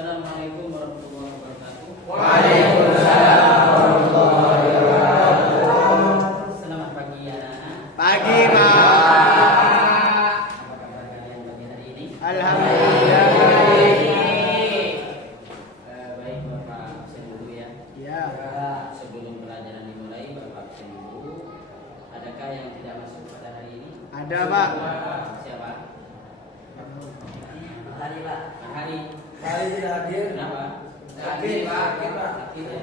Assalamualaikum warahmatullahi wabarakatuh. Waalaikumsalam warahmatullahi wabarakatuh. Selamat pagi anak-anak. Pagi, Pak. Apa kabar kalian pagi hari ini? Alhamdulillah. Baik, Bapak absen dulu ya. Ya. Sebelum pelajaran dimulai, Bapak absen dulu. Adakah yang tidak masuk pada hari ini? Ada, Pak. Siapa? Hari Pak. Hari. Hari tidak hadir. Kenapa? Sakit Pak. Sakit ya?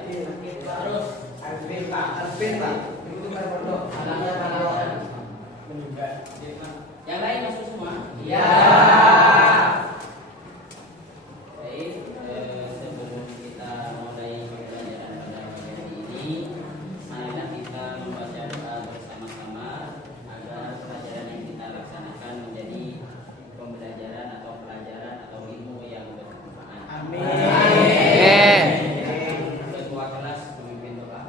Terus Alvin Pak. Alvin Pak. Itu kan pondok. alangnya pahlawan. Meninggal. Yang lain masuk semua? Iya. Baik, sebelum kita mulai pembelajaran pada pagi hari ini, marilah kita membaca doa bersama-sama agar pelajaran yang kita laksanakan menjadi pembelajaran atau pelajaran atau ilmu yang bermanfaat. Amin. Ketua kelas memimpin doa.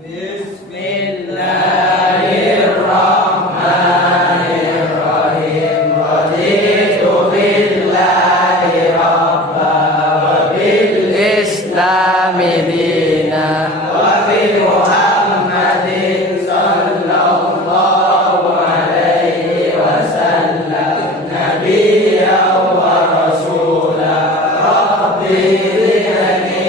Bismillahirrahmanirrahim. Raditu billahi rabba wa bil islami dina wa bi Muhammadin sallallahu alaihi wasallam nabiyyan wa rasulah. Rabbi zidni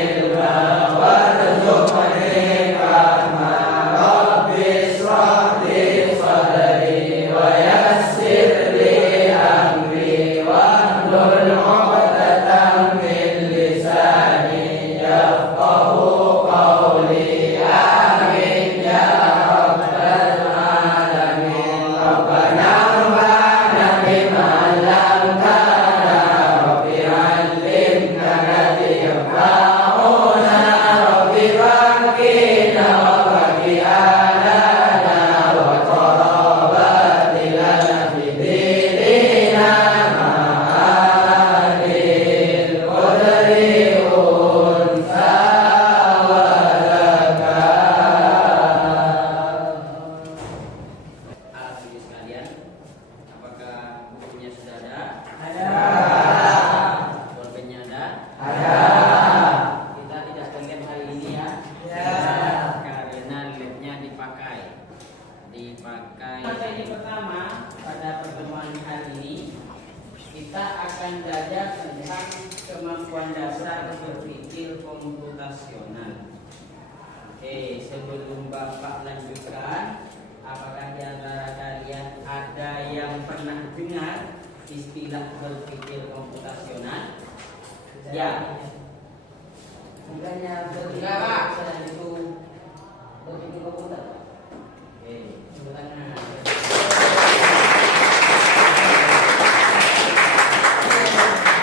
ilma warzuqni fahma. Rabbi ishrah li sadri wa yassir li amri wahlul 'uqdatam min lisani yafqahu qawli. Amin ya rabbal alamin. Rabbana anfa'na bima 'allamtana rabbi 'allimna alladhi yanfa'una rabbi faqqihna wa faqih alana wa qarabat lana fi dinina ma'alil qadri unsa wa laka. Alat tulis sekalian, apakah bukunya sudah ada? Ada. Pulpennya ada? Ada. Kita tidak lab hari ini ya. Ya. Karena labnya dipakai. Materi pertama pada pertemuan hari ini kita akan belajar tentang kemampuan dasar berpikir komputasional. Oke, sebelum Bapak lanjutkan, apakah di antara kalian ada yang pernah dengar istilah berpikir komputasional? Ya. Bukannya Enggak, Pak. berpikir itu berpikir komputer. Oke, tepuk tangan.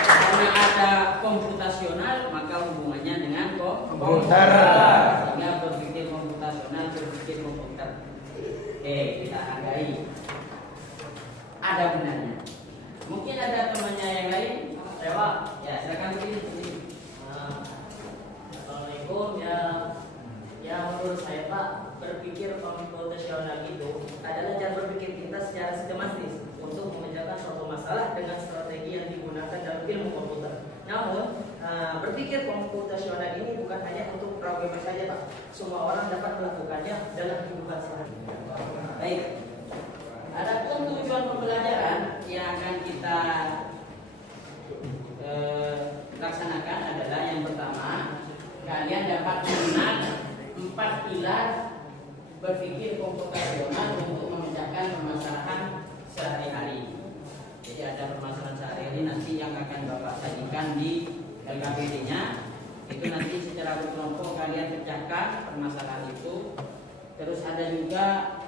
Karena ada komputasional, maka hubungannya dengan Komputer. Sehingga berpikir komputasional, berpikir komputer. Oke, kita hargai. Ada benarnya. Mungkin ada temannya yang lain. Lewat. Ya, silakan berdiri. Assalamualaikum ya. Ya menurut saya Pak, berpikir komputasional itu adalah cara berpikir kita secara sistematis untuk memecahkan suatu masalah dengan strategi yang digunakan dalam ilmu komputer. Namun berpikir komputasional ini bukan hanya untuk programmer saja Pak. Semua orang dapat melakukannya dalam kehidupan sehari-hari. Baik. Adapun tujuan pembelajaran yang akan kita laksanakan adalah yang pertama, kalian dapat mengenal 4 pilar berpikir komputasional untuk memecahkan permasalahan sehari-hari. Jadi ada permasalahan sehari-hari nanti yang akan Bapak sajikan di LKPD-nya. Itu nanti secara berkelompok kalian pecahkan permasalahan itu. Terus ada juga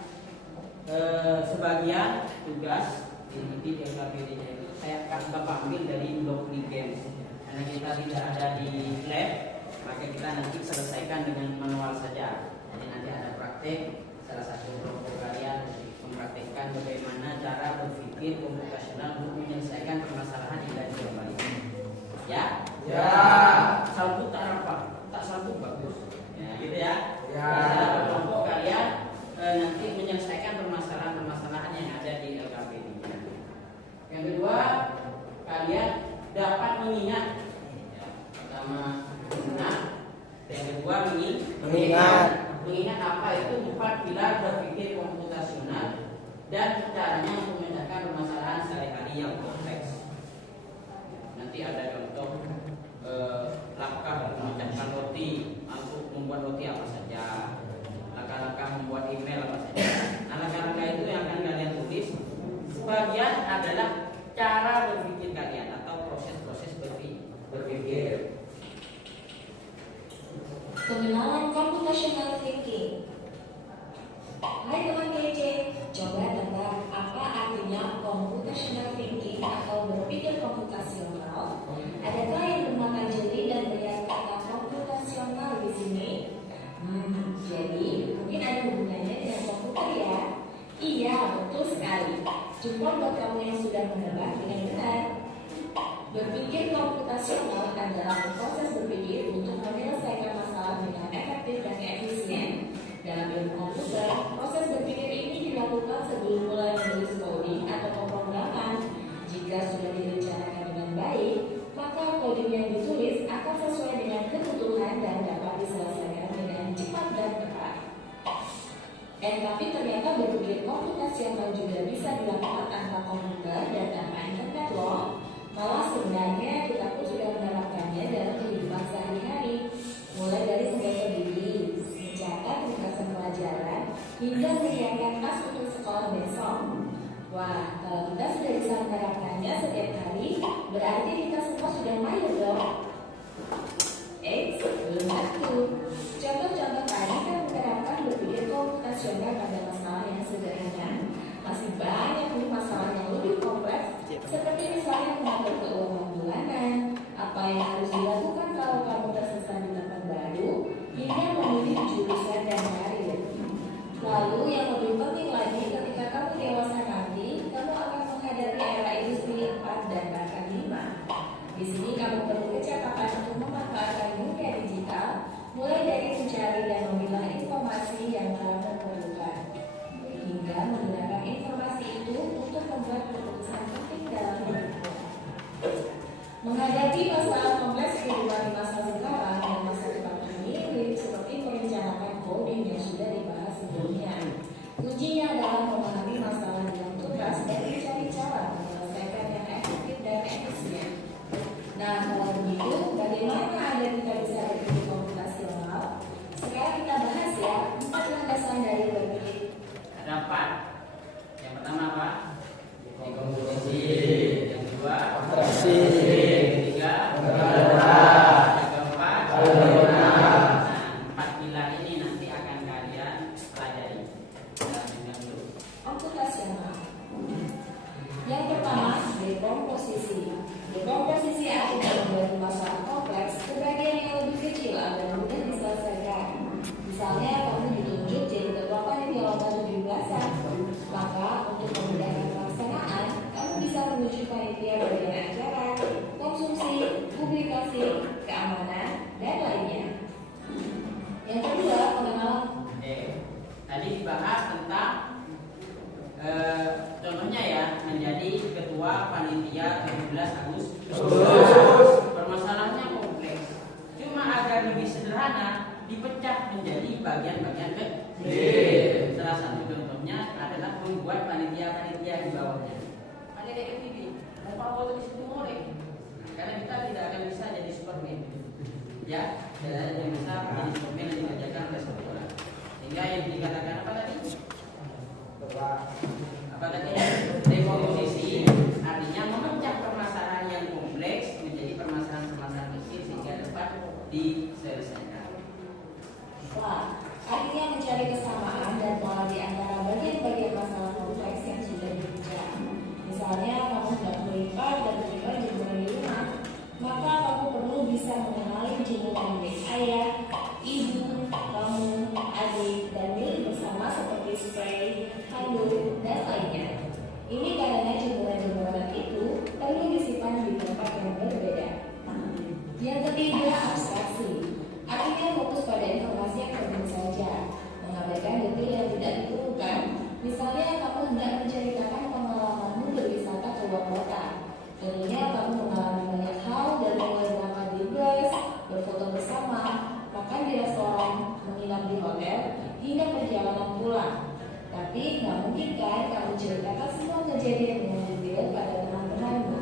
sebagian tugas di LKPD-nya itu saya akan Bapak ambil dari blog games. Karena kita tidak ada di lab, maka kita nanti selesaikan dengan manual saja. Jadi nanti ada praktek, salah satu kelompok kalian mempraktekkan bagaimana cara berpikir komputasional untuk menyelesaikan permasalahan yang dari gambar ini. Ya? Ya. Sambut tak apa? Tak sambut bagus. Ya, gitu ya. Ya. Secara kelompok kalian nanti menyelesaikan permasalahan-permasalahan yang ada di LKPD. Yang kedua, kalian dapat mengingat pilar berpikir komputasional dan caranya untuk memecahkan permasalahan sehari-hari yang kompleks. Nanti ada contoh langkah memecahkan roti, untuk membuat roti apa saja, langkah-langkah membuat email apa saja. Nah, langkah-langkah itu yang akan kalian tulis. Sebagian adalah cara berpikir kalian atau proses-proses berpikir. Pengenalan computational thinking. Hai teman kece, coba tebak apa artinya computational thinking atau berpikir komputasional? Adakah yang memakan jeli dan melihat kata komputasional di sini? Jadi mungkin ada hubungannya dengan komputer ya? Iya, betul sekali. Jumpa buat kamu yang sudah menebak dengan benar. Berpikir komputasional adalah proses berpikir untuk menyelesaikan masalah dengan efektif dan efisien. Dalam ilmu komputer, proses berpikir ini dilakukan sebelum mulai menulis coding atau pemrograman. Jika sudah direncanakan dengan baik, maka coding yang ditulis akan sesuai dengan kebutuhan dan dapat diselesaikan dengan cepat dan tepat. Tapi ternyata berpikir komputasional juga bisa dilakukan tanpa komputer dan tanpa internet loh. Malah sebenarnya kita pun sudah menerapkannya dalam kehidupan sehari-hari, mulai dari membaca diri, mencatat ringkasan pelajaran, hingga menyiapkan tas untuk sekolah besok. Wah, kalau kita sudah bisa menerapkannya setiap hari, berarti kita semua sudah mahir dong. Belum tentu. Contoh-contoh tadi kan menerapkan berpikir komputasional pada masalah yang sederhana. Masih banyak nih masalah yang lebih kompleks, seperti misalnya mengatur keuangan bulanan, apa yang harus dilakukan kalau kamu tersesat di tempat baru, hingga memilih jurusan dan karir. Lalu yang lebih penting lagi, ketika kamu dewasa nanti, kamu akan menghadapi era industri 4 dan bahkan 5. Di sini kamu perlu kecakapan untuk memanfaatkan dunia digital, mulai dari mencari dan memilah informasi yang kamu perlukan, hingga menggunakan informasi itu untuk membuat keputusan penting dalam hidupmu. Menghadapi masalah kompleks kehidupan di masa sekarang dan masa depan ini mirip seperti merencanakan coding yang sudah dibahas sebelumnya. Kuncinya adalah memahami masalah dengan tuntas dan mencari cara menyelesaikan yang efektif dan efisien. Nah, kalau begitu, bagaimana agar kita bisa berpikir komputasional? Sekarang kita bahas ya 4 landasan dari berpikir. Ada 4. Yang pertama apa? Dekomposisi. Yang kedua, Abstraksi. yang ketiga, Pengetahuan. yang keempat, Algoritma. 4 pilar ini nanti akan kalian pelajari. Kita dengar dulu. Komputasional. Yang pertama, dekomposisi. Dekomposisi artinya membagi masalah kompleks ke bagian yang lebih kecil agar mudah diselesaikan. Misalnya, kamu ditunjuk jadi ketua panitia lomba 17-an. Maka, untuk memudahkan pelaksanaan, kamu bisa menuju panitia bagian acara, konsumsi, publikasi, keamanan, dan lainnya. Yang kedua, pengenalan. Tadi dibahas tentang contohnya ya, menjadi ketua panitia 17 Agustus. Permasalahannya kompleks. Cuma agar lebih sederhana, dipecah menjadi bagian-bagian kecil. Salah satu contohnya adalah membuat panitia-panitia di bawahnya. Panitia TV, mau foto di situ boleh. Karena kita tidak akan bisa jadi superman. Ya, tidak ada yang bisa menjadi superman yang dikerjakan oleh satu orang. Sehingga yang dikatakan apa tadi? Apa tadi? Dekomposisi artinya memecah permasalahan yang kompleks menjadi permasalahan-permasalahan kecil sehingga dapat diselesaikan. Wah, artinya mencari kesamaan dan pola di antara bagian-bagian masalah kompleks yang sudah dibicarakan. Misalnya, kamu tidak melipat dan menyimpan jemuran di rumah, maka kamu perlu bisa mengenali jemuran milik ayah, ibu, kamu, adik, dan milik bersama seperti spray, handuk, dan lainnya. Ini karena jemuran-jemuran itu perlu disimpan di tempat yang berbeda. Yang ketiga, abstraksi. Artinya fokus pada informasi yang penting saja, mengabaikan detail yang tidak diperlukan. Misalnya, kamu hendak menceritakan pengalamanmu berwisata ke luar kota. Tentunya kamu mengalami banyak hal dari mulai berangkat di bus, berfoto bersama, makan di restoran, menginap di hotel, hingga perjalanan pulang. Tapi nggak mungkin kan kamu ceritakan semua kejadian dengan detail pada teman-temanmu.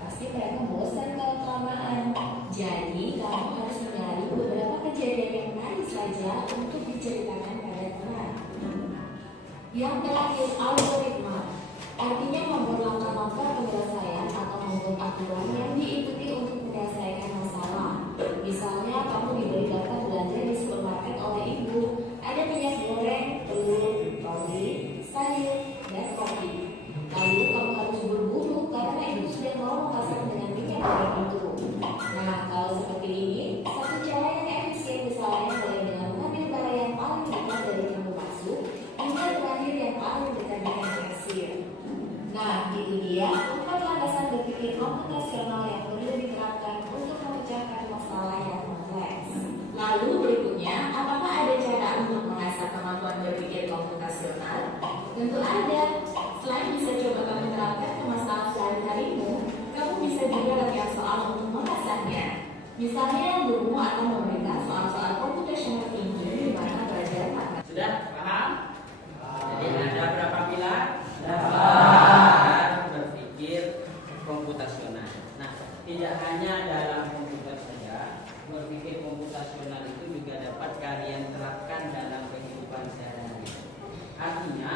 Pasti mereka bosan kalau kelamaan. Jadi kamu harus mencari beberapa kejadian yang menarik saja untuk diceritakan pada teman. Yang terakhir, algoritma. Artinya membuat langkah-langkah penyelesaian atau membuat aturan yang diikuti untuk menyelesaikan masalah. Misalnya kamu diberi daftar belanja di supermarket oleh ibu. Ada minyak goreng, telur, roti, sayur, dan kopi. Lalu kamu harus buru-buru karena ibu sudah mau memasak dengan minyak goreng itu. Nah, kalau seperti ini, satu cara yang efisien misalnya mulai dengan mengambil barang yang paling dekat dari pintu masuk hingga terakhir yang paling dekat dengan kasir. Nah, itu dia 4 landasan berpikir komputasional yang perlu diterapkan untuk memecahkan masalah yang kompleks. Lalu berikutnya, apakah ada cara untuk mengasah kemampuan berpikir komputasional? Tentu ada. Selain bisa coba kamu terapkan ke masalah sehari-harimu, kamu bisa juga latihan soal untuk mengasahnya. Misalnya guru atau memberikan soal-soal computational thinking di mana pelajaran akan. Sudah paham? Jadi ada berapa pilar? Berpikir komputasional. Nah, tidak hanya dalam komputer saja, berpikir komputasional itu juga dapat kalian terapkan dalam kehidupan sehari-hari. Artinya,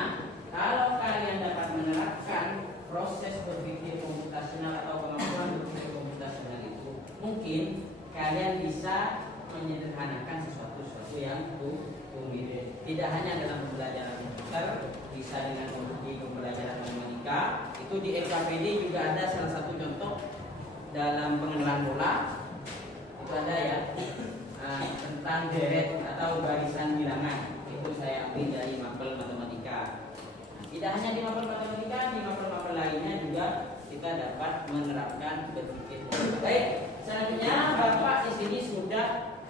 kalau kalian dapat menerapkan proses berpikir komputasional atau kemampuan berpikir komputasional itu, mungkin kalian bisa menyederhanakan sesuatu yang rumit. Tidak hanya dalam pembelajaran komputer, bisa dengan di pembelajaran matematika. Itu di LKPD juga ada salah satu contoh dalam pengenalan bola. Itu ada ya tentang deret atau barisan bilangan. Itu saya ambil dari mapel matematika. Tidak hanya di mapel matematika, di mapel-mapel lainnya juga kita dapat menerapkan berpikir. Baik, selanjutnya Bapak di sini sudah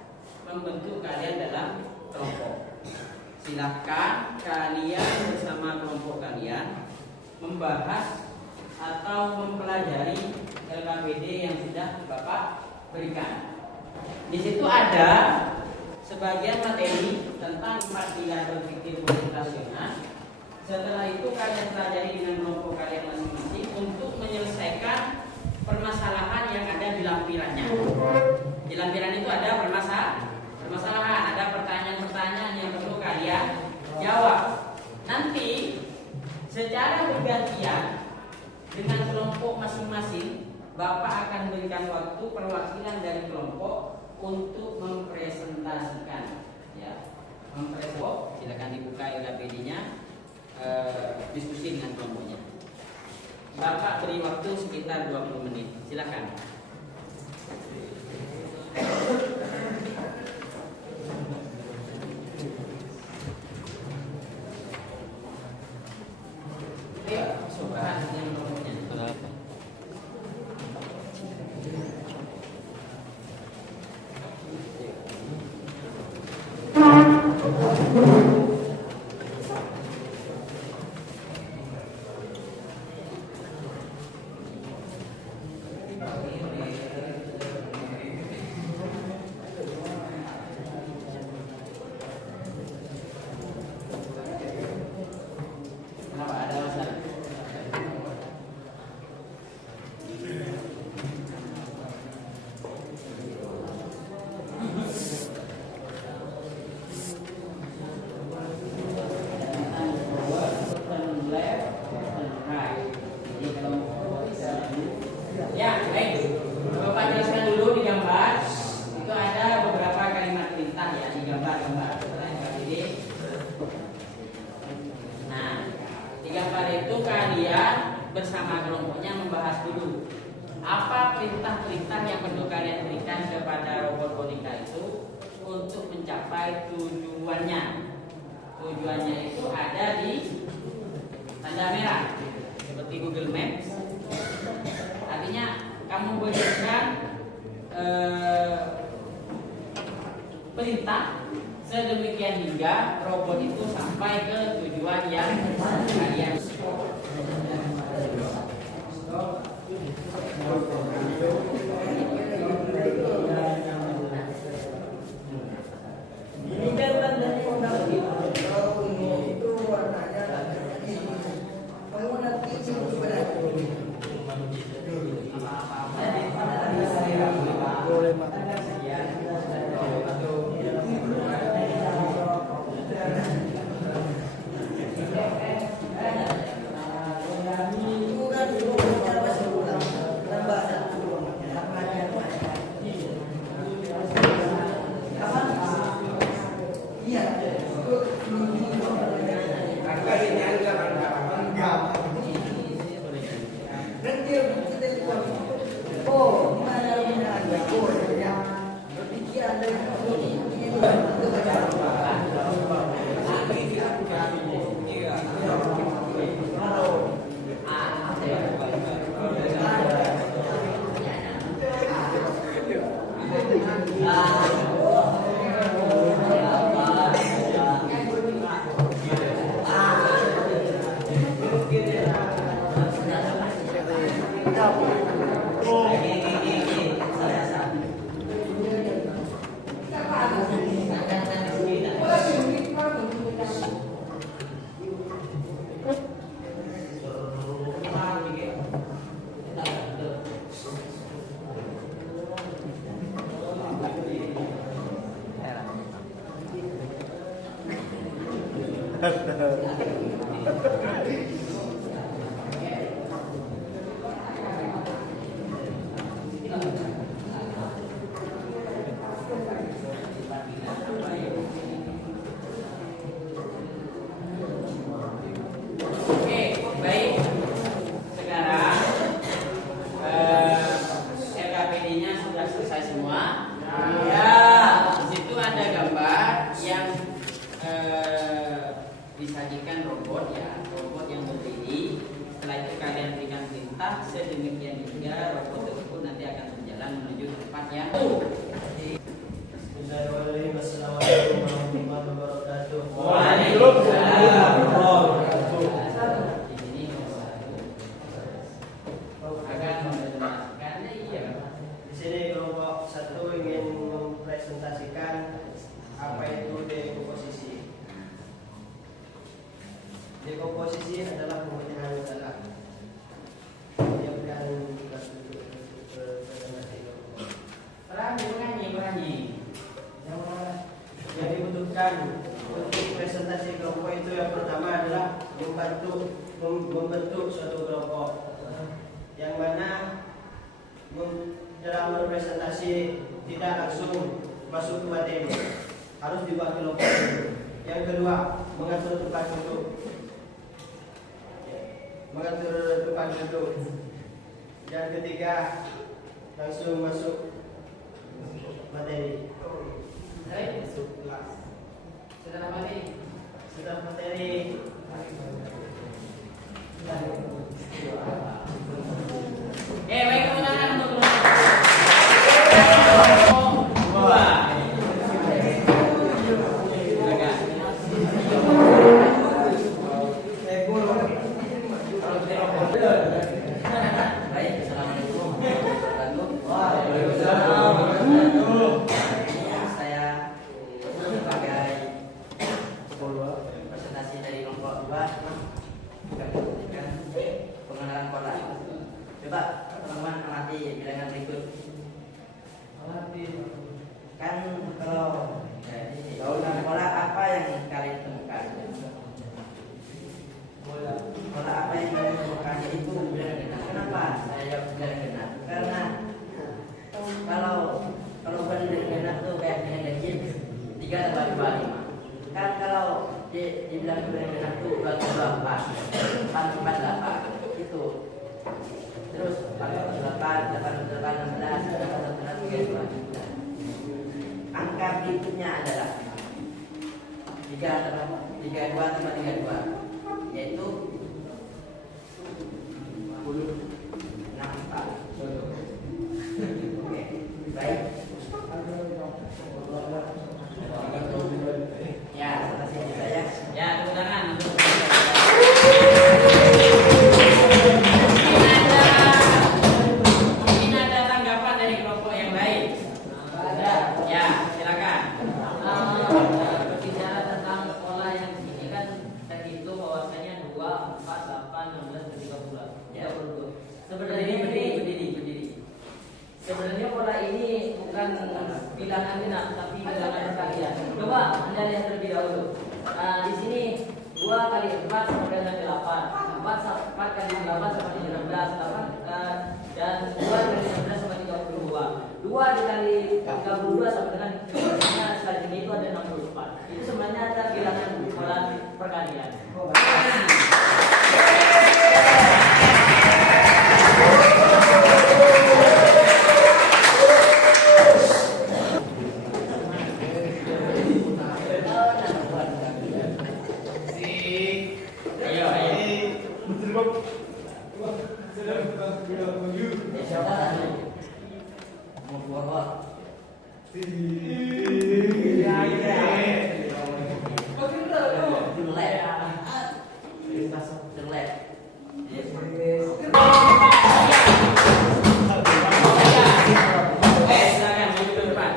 membentuk kalian dalam kelompok. Silahkan kalian bersama kelompok kalian membahas atau mempelajari LKPD yang sudah Bapak berikan. Di situ ada sebagian materi tentang 4 pilar berpikir komputasional. Setelah itu kalian pelajari dengan kelompok kalian masing-masing untuk menyelesaikan permasalahan yang ada di lampirannya. Di lampiran itu ada permasalahan, ada pertanyaan-pertanyaan yang perlu kalian jawab. Nanti secara bergantian dengan kelompok masing-masing, Bapak akan berikan waktu perwakilan dari kelompok untuk mempresentasikan. Ya, silakan dibuka LKPD-nya, diskusi dengan kelompoknya. Bapak beri waktu sekitar 20 menit. Silakan. Coba dengan kelompoknya. Berapa? Kenapa ada masalah? Ya, baik. Bapak jelaskan dulu di gambar. Itu ada beberapa kalimat perintah ya di gambar-gambar. Nah, di gambar itu kalian bersama kelompoknya membahas dulu apa perintah-perintah yang perlu kalian berikan kepada robot boneka itu untuk mencapai tujuannya. Tujuannya itu ada di tanda merah seperti Google Maps. Artinya kamu berikan perintah sedemikian hingga robot itu sampai ke tujuan yang kalian. Ini kan tandanya undang gitu. Oke, baik. Sekarang LKPD-nya sudah selesai semua. Ya, di situ ada gambar yang disajikan robot ya, robot yang berdiri. Setelah itu kalian berikan perintah sedemikian hingga robot tersebut nanti akan berjalan menuju tempat yang Bismillahirrahmanirrahim. Assalamualaikum warahmatullahi wabarakatuh. Waalaikumsalam. Di sini akan menjelaskan iya. Di sini kelompok 1 ingin mempresentasikan apa itu dekomposisi. Dekomposisi adalah pemecahan udara. Dia bukan presentasi kelompok. Berani. Yang dibutuhkan untuk presentasi kelompok itu yang pertama adalah membentuk suatu kelompok, yang mana dalam berpresentasi tidak langsung masuk ke materi, harus dibuat kelompok dulu. Yang kedua, mengatur tempat duduk. Yang ketiga, langsung masuk materi. Baik, sudah materi. Sudah materi. Baik, kemenangan untuk dua. Baik, assalamualaikum warahmatullahi wabarakatuh. Saya sebagai presentasi dari kelompok 2 akan memberikan pengenalan pola. Coba teman-teman amati bilangan berikut. Kan kalau pola apa yang kalian temukan? Pola apa yang kalian temukan itu bilangan genap. Kenapa saya jawab bilangan genap? Karena kalau bilangan genap tuh kayak bilangan kecil 3 tambah 2 5. Kan kalau dibilang bilangan genap tuh 2 tambah 4 8 itu. Terus 8 16 angka berikutnya adalah 32 tambah 32 yaitu 64. Oke, baik. Ya, terima kasih saya. Ya, tepuk tangan untuk Mungkin ada tanggapan dari kelompok yang lain. Ya, silakan. Berbicara tentang pola yang ini kan tadi itu bahwasanya 2, 4, 8, 16, 32. Sebenarnya berdiri. Sebenarnya pola ini bukan bilangan genap tapi bilangan perkalian. Coba Anda lihat terlebih dahulu. Di sini 2 kali 4 sama dengan 8. 4 kali 8 sama dengan 16. Dan 2 kali 16 sama 32. 2 dikali 32 sama dengan selanjutnya itu ada 64. Itu sebenarnya ada bilangan pola perkalian. Robot. Silakan maju ke depan.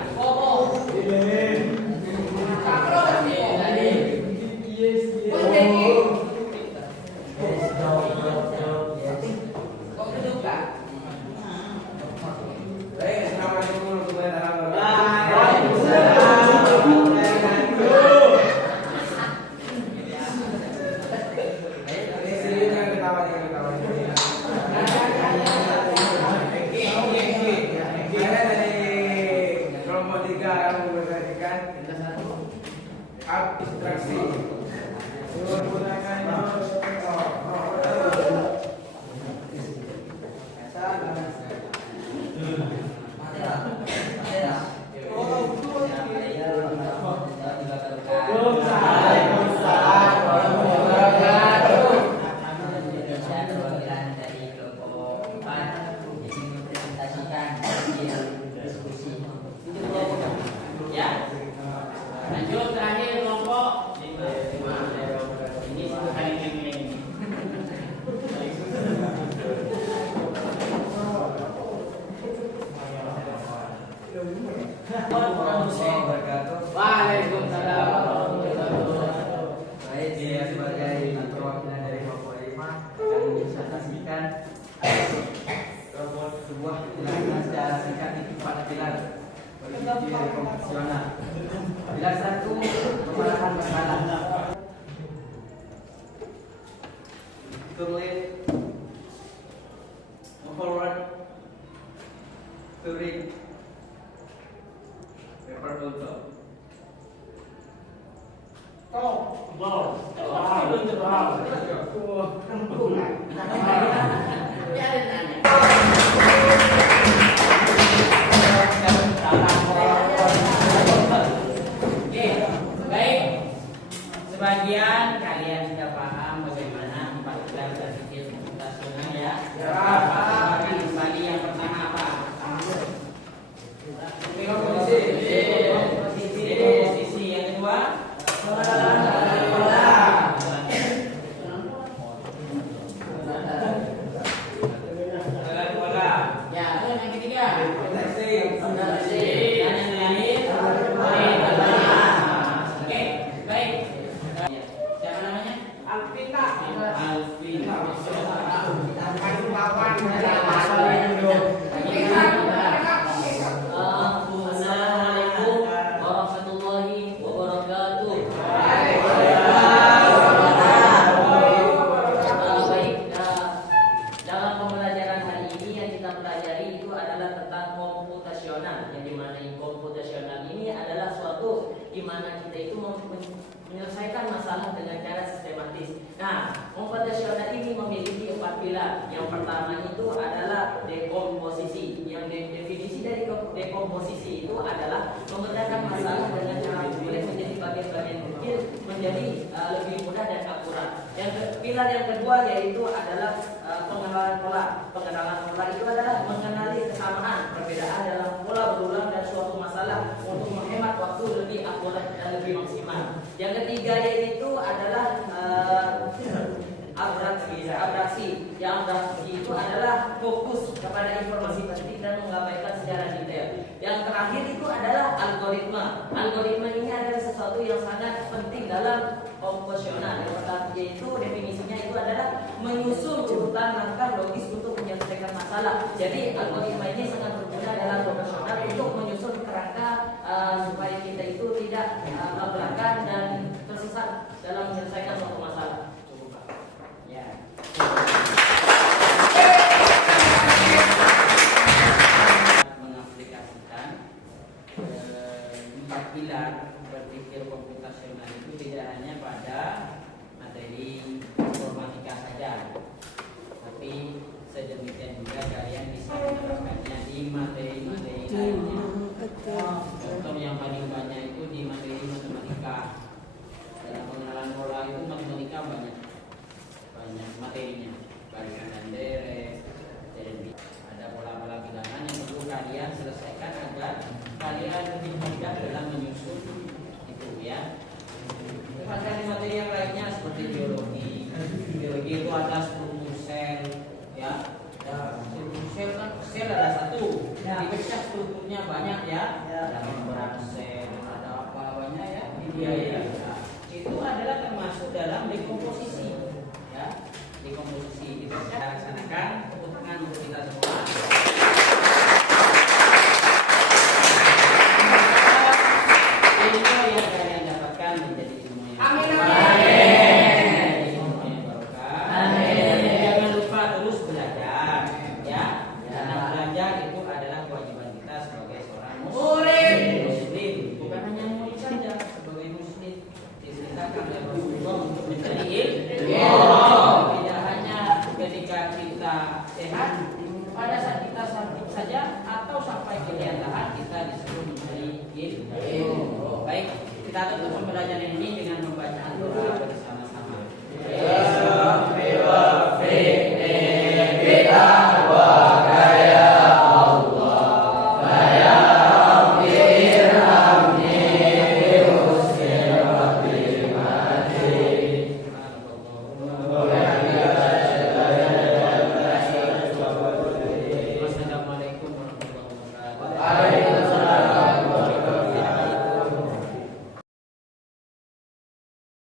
Kok duduk Kak? Ya. Lanjut terakhir kelompok 5. Ini satu kali keliling. Waalaikumsalam warahmatullahi wabarakatuh. Baik, saya sebagai perwakilan dari kelompok 5 akan menjelaskan sebuah penjelasan secara singkat itu 4 pilar bagi kompetisional. Pilar 1, pemanahan masalah. Turn left, move forward, touring, paper control. Oke, baik. Sebagian kalian sudah paham bagaimana 4 pilar berpikir komputasional ya. Kembali yang pertama apa? Posisi. Yang kedua? Ya, terus yang ketiga? Oke, baik. Siapa namanya? Alvina. Assalamualaikum warahmatullahi wabarakatuh. Baik, dalam pembelajaran hari ini yang kita pelajari itu adalah tentang komputasional. Yang dimana komputasional ini adalah suatu dimana kita itu menyelesaikan masalah dengan cara sistematis. Nah, komputasional ini memiliki 4 pilar. Yang pertama itu adalah dekomposisi. Yang definisi dari dekomposisi itu adalah memecahkan masalah dengan cara boleh menjadi bagian-bagian kecil menjadi lebih mudah dan akurat. Pilar yang kedua yaitu adalah pengenalan pola. Pengenalan pola itu adalah mengenali kesamaan perbedaan dalam pola berulang dan suatu masalah untuk menghemat waktu lebih akurat dan lebih maksimal. Yang ketiga yaitu adalah abraksi. Yang abraksi itu adalah fokus kepada informasi penting dan mengabaikan secara detail. Yang terakhir itu adalah algoritma. Algoritma ini adalah sesuatu yang sangat penting dalam komputasional. Yang pertama yaitu definisinya itu adalah menyusun urutan langkah logis untuk menyelesaikan masalah. Jadi algoritma ini sangat berguna dalam komputasional untuk menyusun kerangka supaya kita itu tidak kebelakang dan tersesat dalam menyelesaikan suatu masalah. Ya. Mengaplikasikan 4 pilar berpikir komputasional itu tidak hanya pada materi informatika saja, tapi sedemikian juga kalian bisa menerapkannya di materi-materi lainnya. Contoh yang paling banyak itu di materi matematika. Dalam pengenalan pola itu kalian selesaikan agar kalian lebih mudah dalam menyusun itu ya. Materi-materi yang lainnya seperti biologi. Biologi itu ada struktur sel ya. Struktur sel kan sel ada satu. Dipecah strukturnya banyak ya. Ada membran sel, ada apa banyak ya. Iya. Itu adalah termasuk dalam dekomposisi ya. Dekomposisi itu kita laksanakan. Tepuk tangan untuk kita semua. Ilmu yang kalian dapatkan menjadi ilmu yang jangan lupa terus belajar ya. Karena belajar itu adalah kewajiban kita sebagai seorang muslim. Bukan hanya murid saja, sebagai muslim diperintahkan oleh Rasulullah untuk mencari ilmu. Tidak hanya ketika kita sehat, pada saat kita sakit saja atau sampai kelian lahat kita disuruh mencari ilmu. Baik, kita tutup pembelajaran